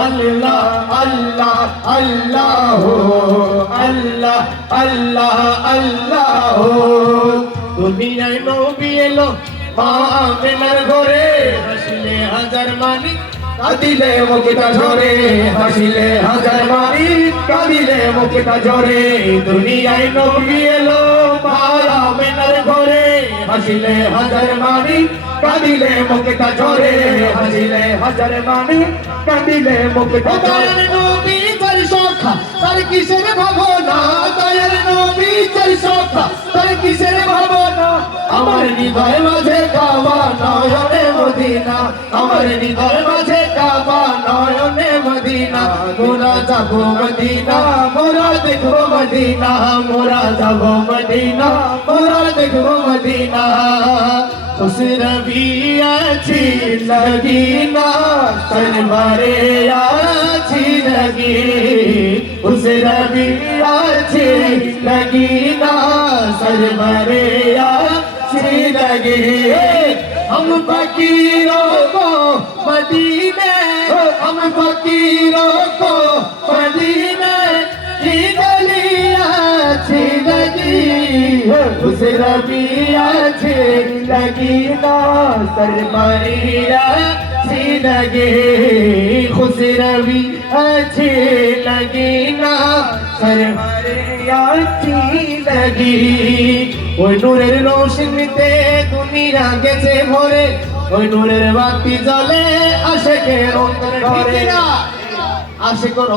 আল্লাহ আল্লাহ আল্লাহ আল্লাহ আল্লাহ আল্লাহ দুনিয়ায় নবী এলো মা আমিনার ঘরে হাসিলে হাজার মানি কাঁদিলে মুখটা ঝরে হাসিলে হাজার মানি কাঁদিলে মুখটা ঝরে দুনিয়ায় নবী এলো মা আমিনার ঘরে হাসিলে হাজার মানি কাঁদিলে মুখটা ঝরে হাসিলে হাজার মানি কাঁদিলে মুখটা ঝরে নবী তার সখা তার কিসের ভাবনা দয়ার নবী তার সখা তার কিসের ভাবনা আমার হৃদয় মাঝে কাবা নয়নে মদিনা আমার হৃদয় মাঝে কাবা নয়নে মদিনা মোরা যাব মদিনা মোরা দেখব মদিনা মোরা যাব মদিনা মোরা দেখব মদিনা खुश रवि अच्छी लगी ना तलवारे अच्छी लगी खुश रवि अच्छी लगी ना तलवारे अच्छी लगी हम फकीरों को मदीने हम फकीरों को मदीने की गलियां अच्छी लगी खुश रवि अच्छी लगी ना सरमरिया सी लगी खुश रवि अच्छी लगी ना सरमरिया सी लगी ওই নূরের রোশনীতে দুনিয়া গেছে ভরে ওই নূরের বাতি জ্বলে আশিকের অন্তরে ঘরে আশিকের